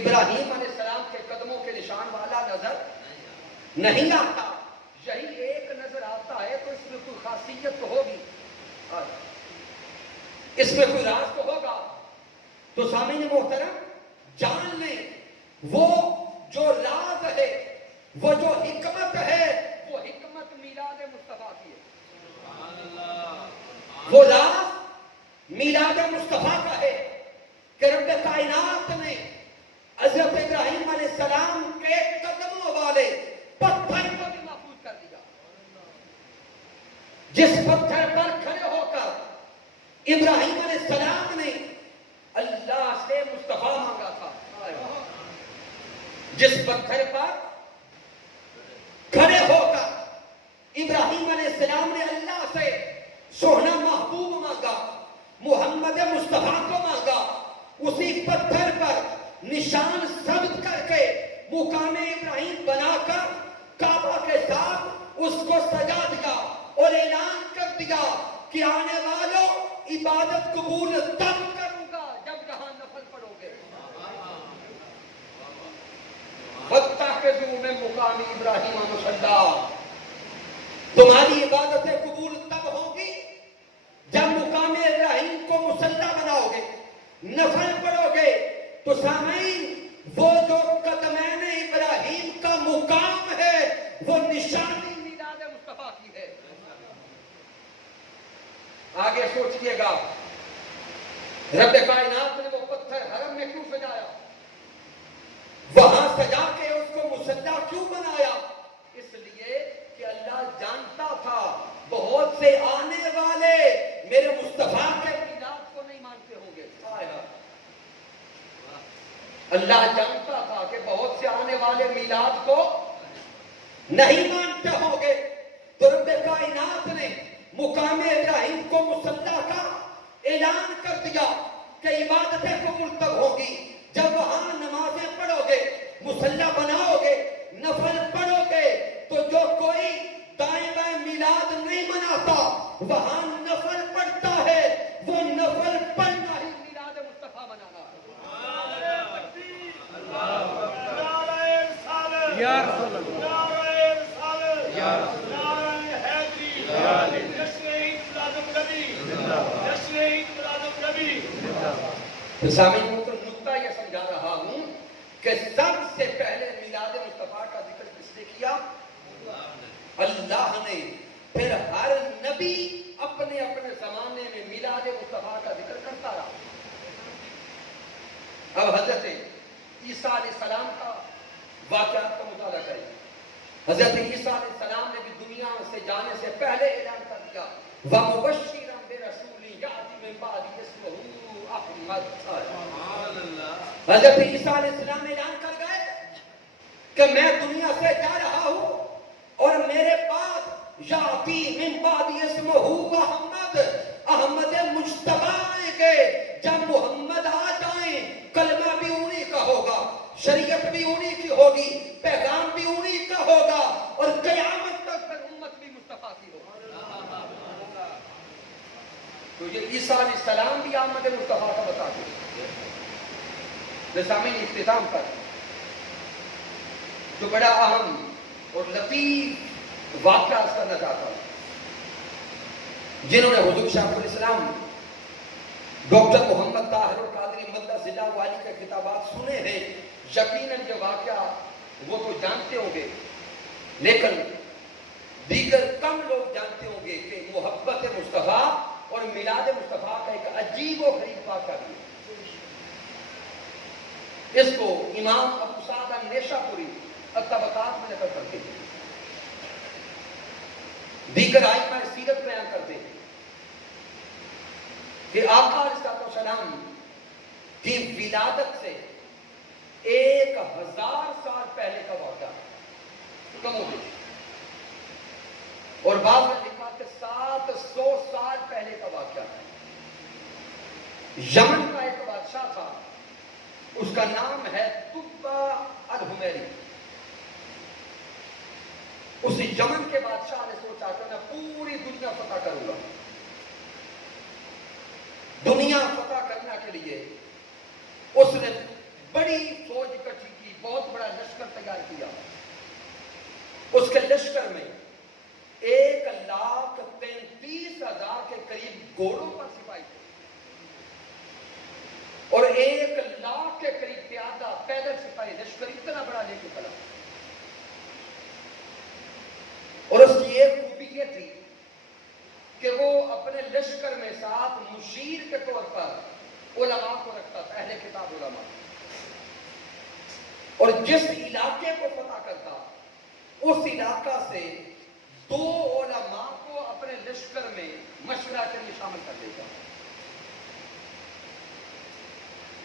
ابراہیم علیہ السلام کے قدموں کے نشان والا نظر نہیں آتا. یہی ایک نظر آتا ہے تو اس میں کوئی خاصیت تو ہوگی, اس میں کوئی راز تو ہوگا. تو سامعین محترم, جان لیں وہ جو راز ہے, وہ جو حکمت ہے, وہ حکمت میلاد مصطفیٰ کی ہے. وہ راز میلاد مصطفیٰ کا ہے کہ رب کائنات نے حضرت ابراہیم علیہ السلام کے قدموں والے پتھر کو بھی محفوظ کر دیا. جس پتھر پر کھڑے ہو کر ابراہیم علیہ السلام نے اللہ سے مصطفیٰ مانگا تھا، جس پتھر پر کھڑے ہو کر ابراہیم علیہ السلام نے اللہ سے سونا محبوب مانگا، محمد مصطفیٰ کو مانگا، اسی پتھر پر نشان ثبت کر کے مقام ابراہیم بنا کر کعبہ کے ساتھ اس کو سجا دیا اور اعلان کر دیا کہ آنے والوں عبادت قبول تب کروں گا جب جہاں نفل پڑھو گے۔ وَاتَّخِذُوا مِن مُقَامِ إِبْرَاهِيمَ مُصَلًّى، تمہاری عبادتیں قبول تب ہوں گی جب مقام ابراہیم کو مصلی بناؤ گے، نفل پڑھو گے۔ تو سامعین، وہ جو قدمین ابراہیم کا مقام ہے وہ نشانی میلاد مصطفیٰ کی ہے۔ آگے سوچئے گا، رب کائنات نے وہ پتھر حرم میں کیوں سجایا، وہاں سجا کے اس کو مصلی کیوں بنایا؟ اس لیے کہ اللہ جانتا تھا بہت سے آنے والے میرے مصطفیٰ کے میلاد کو نہیں مانتے ہوں گے۔ اللہ جانتا تھا کہ بہت سے آنے والے میلاد کو نہیں مانتے ہوں گے، تو رب کائنات نے مقام ابراہیم کو مصلی کا اعلان کر دیا کہ عبادتیں قبول تب ہوگی جب وہاں نمازیں پڑھو گے، مصلی بناؤ گے، نفل پڑھو گے۔ تو جو کوئی دائیں بائیں میلاد نہیں مناتا وہاں نفل پڑھتا ہے، وہ نفل پڑھنا ہی میلاد مصطفیٰ منانا۔ یا رسول اللہ، نعرہ رسالت، نعرہ حیدری، جشن عید میلاد النبی، جشن عید میلاد النبی۔ سامعین کو نکتہ یہ سمجھا رہا ہوں کہ سب سے پہلے میلاد مصطفیٰ کا ذکر کس نے کیا؟ اللہ نے۔ پھر ہر نبی اپنے اپنے زمانے میں میلاد مصطفیٰ کا ذکر کرتا رہا۔ اب حضرت عیسیٰ علیہ السلام کا واقعات کا مطالعہ کریں۔ حضرت عیسیٰ علیہ السلام نے بھی دنیا سے جانے سے پہلے اعلان کر دیا وَمُبَشِّرًا بِرَسُولٍ يَأْتِي مِن بَعْدِهِ اسْمُهُ أَحْمَدُ۔ حضرت عیسیٰ علیہ السلام اعلان کر گئے کہ میں دنیا سے جا رہا ہوں اور میرے بعد یاتی من بعد اسمہ احمد، احمد مجتبی آئیں گے۔ جب محمد آ جائیں کلمہ بھی انہی کا ہوگا، شریعت بھی انہی کی ہوگی، پیغام بھی انہی کا ہوگا، اور قیامت تک پھر امت بھی مصطفیٰ کی ہوگی۔ تو یہ عیسیٰ علیہ السلام بھی احمد مصطفیٰ کا بتا دیں۔ سامعین، اختتام پر جو بڑا اہم اور لطیف واقعہ کرنا چاہتا ہوں، جنہوں نے حضور شاہ الاسلام ڈاکٹر محمد طاہر القادری مدث اللہ والی کے خطابات سنے ہیں، یقیناً یہ واقعہ وہ تو جانتے ہوں گے، لیکن دیگر کم لوگ جانتے ہوں گے کہ محبت مصطفیٰ اور میلاد مصطفیٰ کا ایک عجیب و غریب واقعہ بھی ہے۔ اس کو امام ابو سعد النیشاپوری الطبقات میں نقل کرتے ہیں، دیگر ائمہ سیرت بیان کرتے ہیں کہ آقا علیہ السلام کی ولادت سے 1000 سال پہلے کا واقعہ کم ہو گئی، اور بعض نے لکھا کہ 700 سال پہلے کا واقعہ ہے۔ یمن کا ایک بادشاہ تھا، اس کا نام ہے تبا الحمیری۔ اس یمن کے بادشاہ نے سوچا کہ میں پوری دنیا فتح کروں گا۔ دنیا فتح کرنے کے لیے اس نے بڑی فوج اکٹھی کی، بہت بڑا لشکر تیار کیا۔ اس کے لشکر میں 1,33,000 کے قریب گھوڑوں پر سپاہی تھے، اور 1,00,000 کے قریب پیادہ پیدل سپاہی۔ لشکر اتنا بڑا لے کے چلا، اور اس کی ایک خوبی یہ تھی کہ وہ اپنے لشکر میں ساتھ مشیر کے طور پر علماء کو رکھتا تھا، اہل کتاب علماء، اور جس علاقے کو فتح کرتا اس علاقہ سے 2 علماء کو اپنے لشکر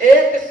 1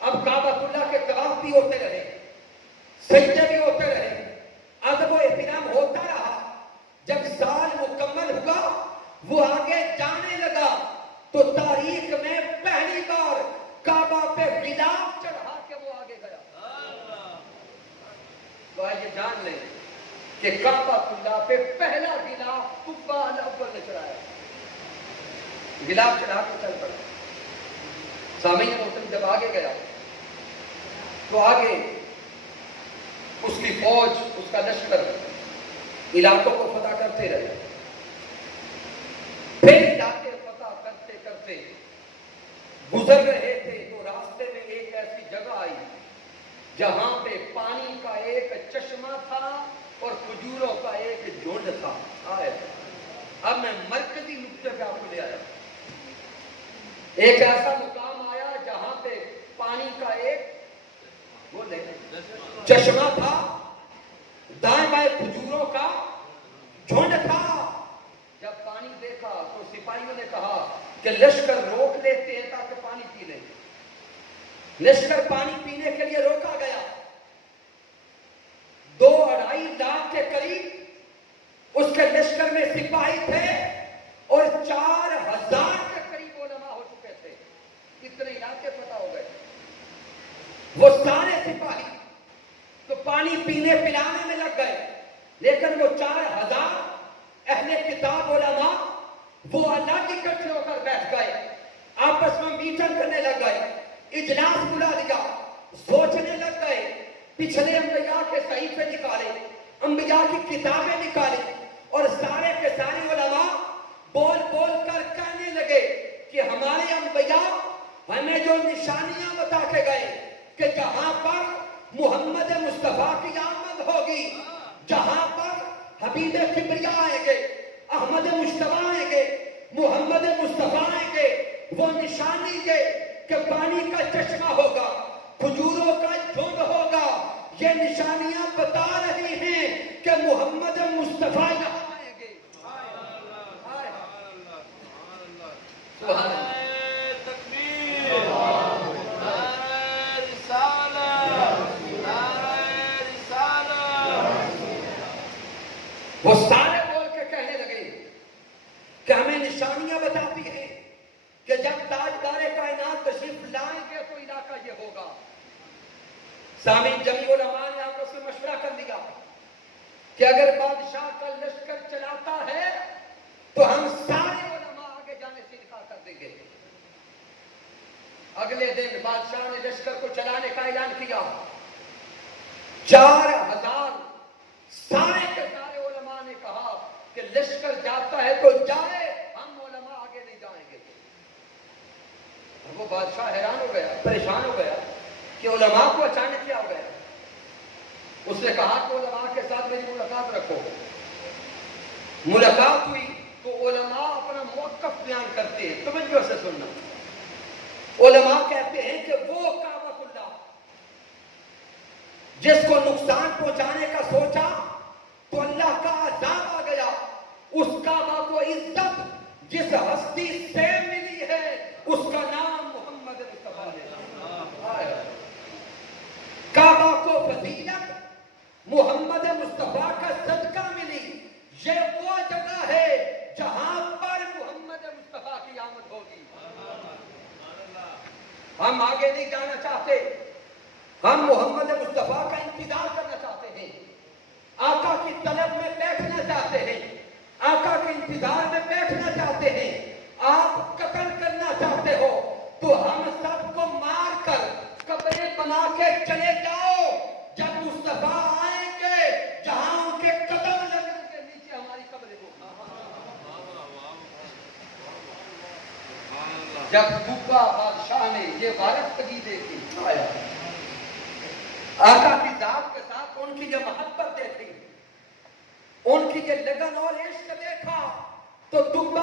اب کعبۃ اللہ کے طواف بھی ہوتے رہے, سجدے بھی ہوتے رہے, ادب و احترام ہوتا رہا. جب سال مکمل ہوا وہ آگے جانے لگا تو تاریخ میں پہلی بار کعبہ پہ غلاف چڑھا کے وہ آگے گیا. تو آئیے جان لیں کہ کعبۃ اللہ پہ پہلا غلاف قبہ الاول نے چڑھایا, غلاف چڑھا کے چل پڑا. سامعین محترم جب آگے گیا تو آگے اس کی فوج, اس کا لشکر علاقوں کو فتح کرتے رہے. پھر علاقے فتح کرتے کرتے گزر رہے تھے تو راستے میں ایک ایسی جگہ آئی جہاں پہ پانی کا ایک چشمہ تھا اور کھجوروں کا ایک جھنڈ تھا. اب میں مرکزی نقطے پہ آپ کو لے آیا. ایک ایسا مقام آیا جہاں پہ پانی کا ایک چشمہ تھا, دائیں بائیں کھجوروں کا جھنڈ تھا. جب پانی دیکھا تو سپاہیوں نے کہا کہ لشکر روک لیتے ہیں تاکہ پانی پی لیں. لشکر پانی پینے کے لیے روکا گیا. 2-2.5 لاکھ کے قریب اس کے لشکر میں سپاہی تھے اور 4000 کے قریب علماء ہو چکے تھے. کتنے علاقے فتح ہو گئے. وہ سارے سپاہی تو پانی پینے پلانے میں لگ گئے, لیکن وہ 4000 اہل کتاب علماء وہ الگ اکٹھے ہو کر بیٹھ گئے, آپس میں میٹنگ کرنے لگ گئے, اجلاس بلا لیا, سوچنے لگ گئے. پچھلے انبیاء کے صحیفے نکالے, انبیاء کی کتابیں نکالی اور سارے کے سارے علماء بول بول کر کہنے لگے کہ ہمارے انبیاء ہمیں جو نشانیاں بتا کے گئے کہ جہاں پر محمد مصطفیٰ کی آمد ہوگی, جہاں پر حبیب کبریا آئیں گے, احمد مجتبیٰ آئیں گے, محمد مصطفیٰ آئیں گے, وہ نشانی دے کہ پانی کا چشمہ ہوگا, کھجوروں کا جھنڈ ہوگا. یہ نشانیاں بتا رہی ہیں کہ محمد مصطفیٰ یہاں آئیں گے. سبحان اللہ. وہ سارے بول کے کہنے لگے کہ ہمیں نشانیاں بتاتی ہیں کہ جب تاجدار کائنات تشریف لائیں گے تو علاقہ یہ ہوگا. سامعین جمیع علماء نے آپس میں مشورہ کر لیا کہ اگر بادشاہ کا لشکر چلاتا ہے تو ہم سارے علماء آگے جانے سے انکار کر دیں گے. اگلے دن بادشاہ نے لشکر کو چلانے کا اعلان کیا. 4000 سارے کے سارے علماء نے کہا کہ لشکر جاتا ہے تو جائے, ہم علماء آگے نہیں جائیں گے. وہ بادشاہ حیران ہو گیا, پریشان ہو گیا کہ علماء کو اچانک کیا ہو گیا. اس نے کہا کہ علماء کے ساتھ میری ملاقات رکھو. ملاقات ہوئی تو علماء اپنا موقف بیان کرتے ہیں, توجہ سے سننا. علماء کہتے ہیں کہ وہ کعبۃ اللہ جس کو نقصان پہنچانے کا سوچا تو اللہ کا عذاب آ گیا. اس کعبہ کو عزت جس ہستی سے ملی ہے اس کا نام محمد مصطفیٰ ہے. کعبہ کو فضیلت محمد مصطفیٰ کا صدقہ ملی. یہ وہ جگہ ہے جہاں پر محمد مصطفیٰ کی آمد ہوگی. ہم آگے نہیں جانا چاہتے, ہم محمد مصطفیٰ کا انتظار کرنا چاہتے ہیں, آقا کی طلب میں بیٹھنا چاہتے ہیں, آقا کے انتظار میں بیٹھنا چاہتے ہیں. آپ قتل کرنا چاہتے ہو تو ہم سب کو مار کر قبریں بنا کے چلے جاؤ. جب مصطفیٰ آئیں گے جہاں ان کے قدم لگنے کے نیچے ہماری قبریں ہوں. جب قبہ بادشاہ نے یہ وارفتگی دیکھی, آقا کی ذات کے ساتھ ان کی یہ محبت دیکھی, ان کی یہ لگن اور عشق دیکھا تو قبہ